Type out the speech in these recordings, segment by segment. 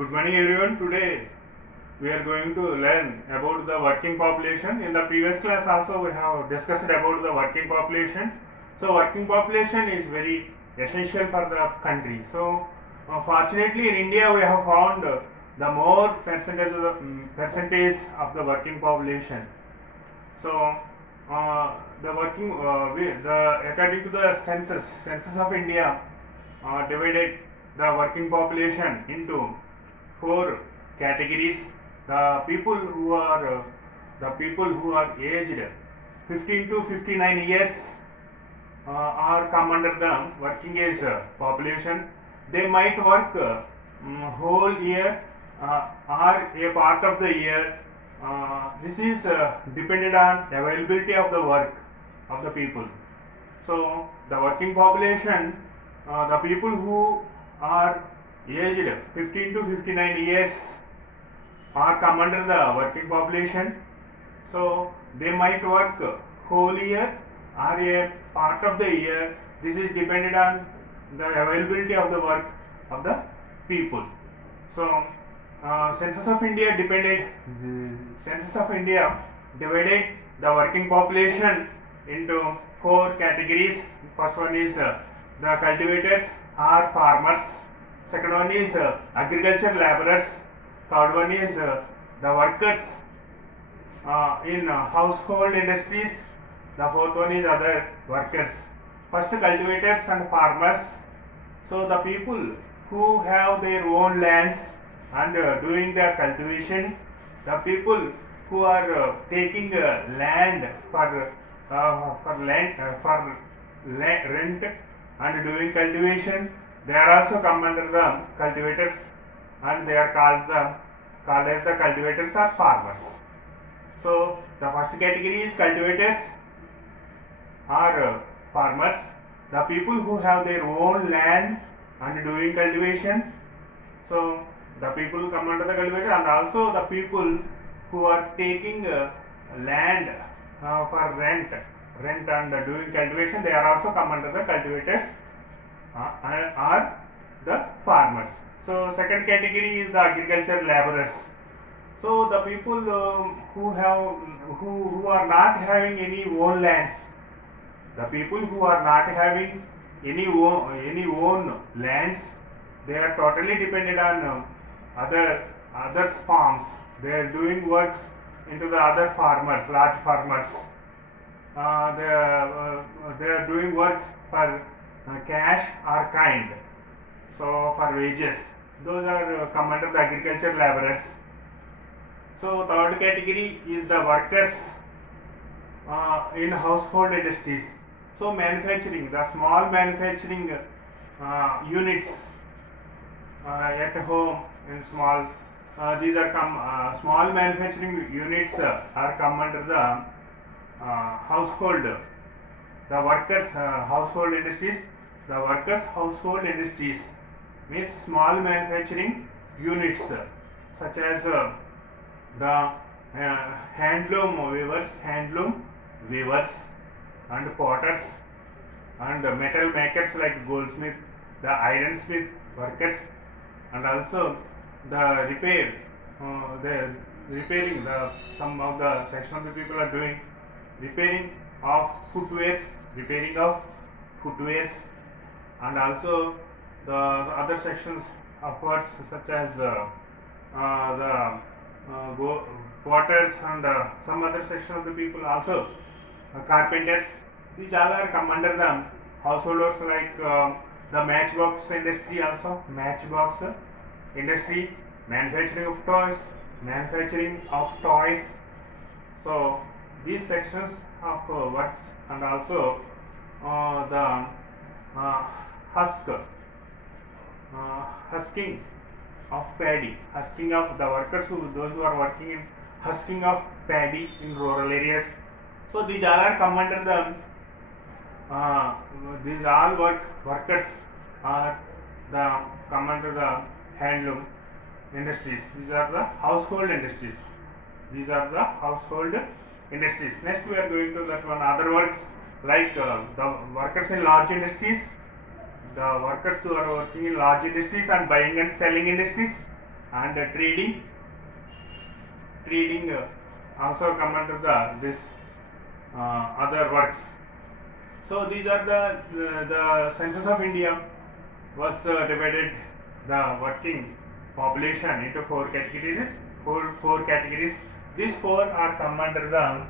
Good morning everyone. Today we are going to learn about the working population. In the previous class also we have discussed about the working population. So working population is very essential for the country. So fortunately in India we have found the more percentage of the working population. So according to the census of India divided the working population into four categories. The people who are aged 15 to 59 years are come under the working age population. They might work whole year or a part of the year. This is dependent on availability of the work of the people. So the working population, the people who are aged 15 to 59 years are come under the working population. So they might work whole year or a part of the year. This is dependent on the availability of the work of the people. So Census of India divided the working population into four categories. First one is the cultivators or farmers. Second one is agriculture laborers. Third one is the workers in household industries. The fourth one is other workers. First, cultivators and farmers. So the people who have their own lands and doing the cultivation, the people who are taking land for rent and doing cultivation, they are also come under the cultivators, and they are called as the cultivators or farmers. So the first category is cultivators or farmers, the people who have their own land and doing cultivation. So the people who come under the cultivator, and also the people who are taking land for rent and doing cultivation, they are also come under the cultivators or the farmers. So second category is the agriculture laborers. So the people who are not having any own lands, the people who are not having any own lands, they are totally dependent on others farms. They are doing works into the other farmers, large farmers. They are doing works for cash or kind. So for wages, those are come under the agriculture laborers. So third category is the workers in household industries. So manufacturing, the small manufacturing units at home in small. These are small manufacturing units are come under the household. The workers household industries. The workers household industries means small manufacturing units such as the handloom weavers and potters and metal makers like goldsmith, the ironsmith workers, and also the repairing, the some of the section of the people are doing repairing of footwears, and also the other sections of works such as the potters and some other section of the people also carpenters. These all are come under the householders, like the matchbox industry, also matchbox industry, manufacturing of toys. So these sections of works, and also the husking of paddy, husking of the workers those who are working in husking of paddy in rural areas. So these all are come under the these all workers are the come under the handloom industries. These are the household industries. Next we are going to that one other works, like the workers in large industries, the workers who are working in large industries and buying and selling industries, and trading also come under this other works. So these are the census of India was divided the working population into four categories. Four categories. These four are come under the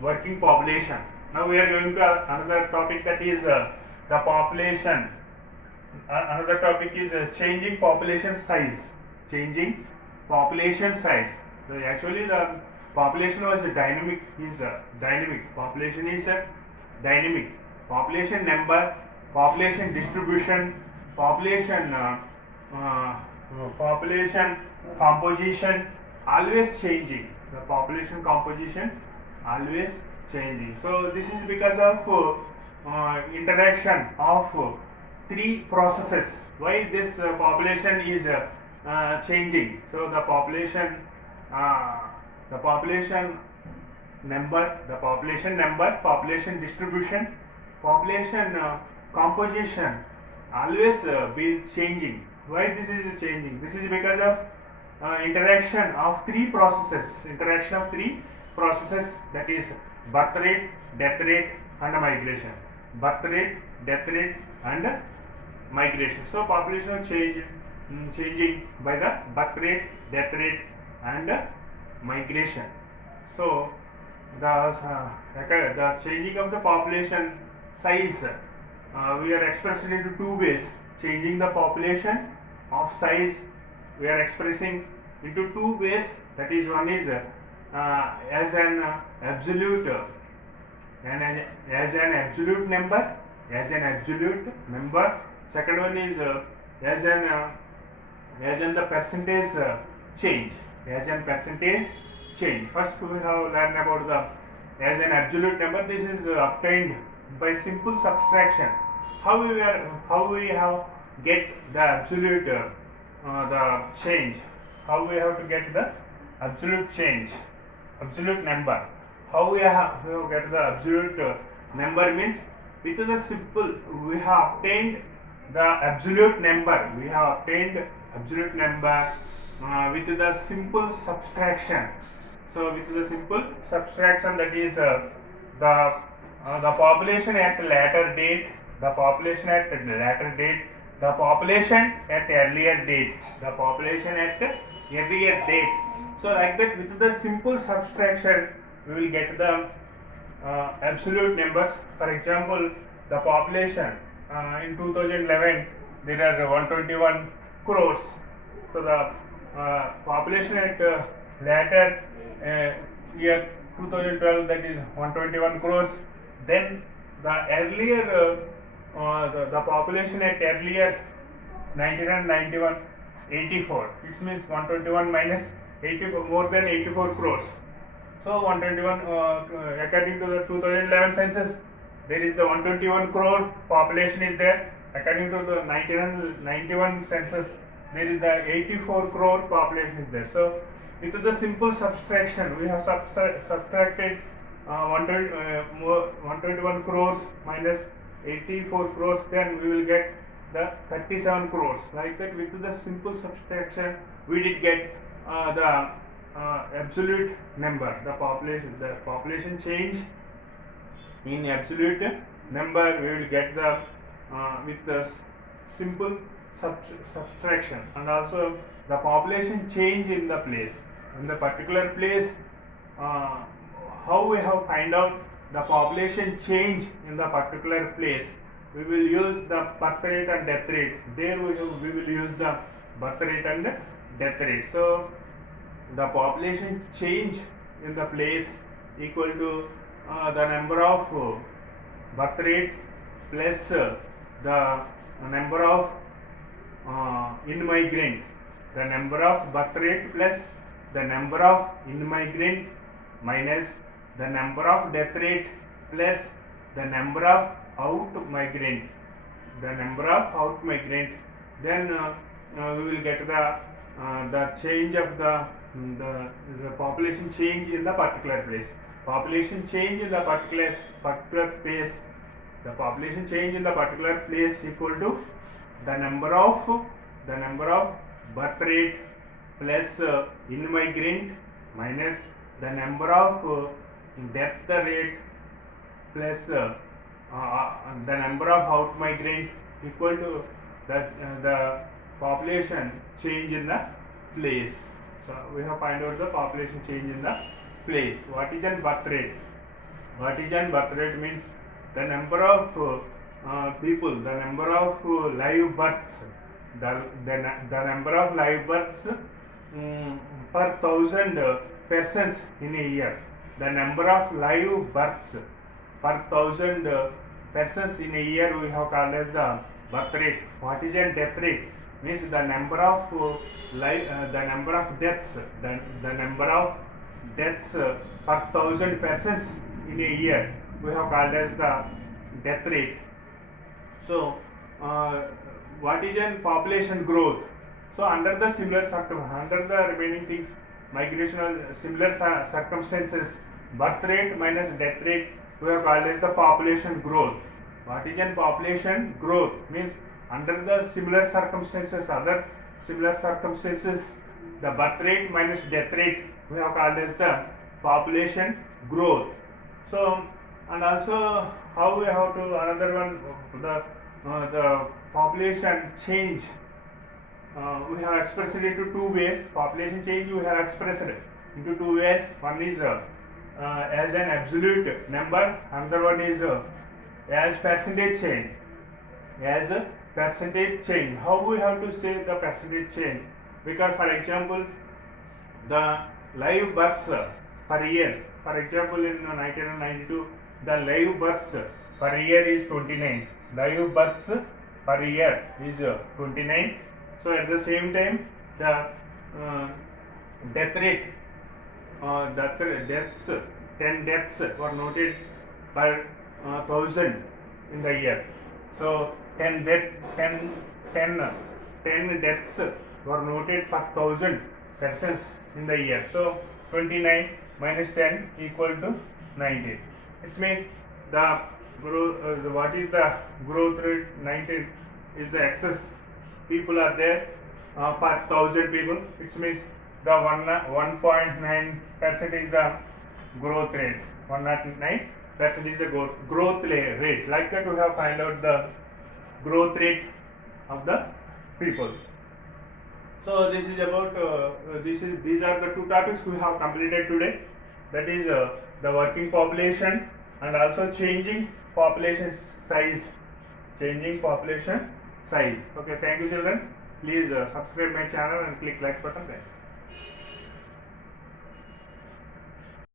working population. Now we are going to another topic, that is the population. Another topic is changing population size. Changing population size. So actually the population was dynamic. Is dynamic. Population is dynamic. Population number, population distribution, population population composition always changing. The population composition always changing. So this is because of interaction of three processes. Why this population is changing? So the population number, population distribution, population composition always be changing. Why this is changing? This is because of interaction of three processes. That is birth rate, death rate, and migration. Birth rate, death rate, and migration. So population changing by the birth rate, death rate, and migration. So the changing of the population size we are expressed into two ways. Changing the population of size we are expressing into two ways. That is, one is as an absolute number. Second one is as in the percentage change. First we have learned about the as an absolute number. This is obtained by simple subtraction. How we have get the absolute the change? How we have to get the absolute change, absolute number? How we have to get the absolute number means with the simple we have obtained the absolute number. With the simple subtraction. So with the simple subtraction, that is the population at later date, the population at earlier date. So like that, with the simple subtraction we will get the absolute numbers. For example, the population in 2011 there are 121 crores. So the population at later year 2012, that is 121 crores. Then the earlier the population at earlier 1991 84. It means 121 minus 84, more than 84 crores. So 121 according to the 2011 census, there is the 121 crore population is there. According to the 1991 census, there is the 84 crore population is there. So with the simple subtraction, we have subtracted 121 crores minus 84 crores, then we will get the 37 crores. Like that, with the simple subtraction, we did get the absolute number, the population change in absolute number. We will get the with the simple subtraction, and also the population change in the place, in the particular place. How we have find out the population change in the particular place? We will use the birth rate and death rate. There we will use the birth rate and death rate. So the population change in the place equal to the number of birth rate plus the number of in-migrant. The number of birth rate plus the number of in-migrant minus the number of death rate plus the number of out-migrant. Then we will get the change of the population change in the particular place. Population change in the particular place. The population change in the particular place equal to the number of birth rate plus in-migrant minus the number of death rate plus the number of out-migrant equal to the population change in the place. So we have find out the population change in the place. What is an birth rate? What is an birth rate means the number of people, the number of live births, the number of live births per thousand persons in a year. The number of live births per thousand persons in a year we have called as the birth rate. What is a death rate? Means the number of the number of deaths, the number of deaths per thousand persons in a year we have called as the death rate. So what is a population growth? So under the remaining things, migrational similar circumstances, birth rate minus death rate we have called as the population growth. What is a population growth? Means under the similar circumstances, other similar circumstances, the birth rate minus death rate we have called as the population growth. So and also how we have to another one, the population change. We have expressed it into two ways. Population change we have expressed it into two ways. One is as an absolute number, another one is as percentage change. As a percentage change. How we have to say the percentage change? Because for example, the live births per year, for example in 1992, the live births per year is 29. Live births per year is 29. So at the same time, the death rate, deaths, 10 deaths were noted per 1000 in the year. So 10 deaths were noted per 1000 persons in the year. So 29 minus 10 equal to 19. It means the growth, what is the growth rate? 19 is the excess people are there per 1000 people. It means the 1.9% is the growth rate. 109% is the growth rate. Like that we have find out the growth rate of the people. So this is about these are the two topics we have completed today. That is the working population and also changing population size. Changing population size. Okay, thank you children. Please subscribe my channel and click like button there.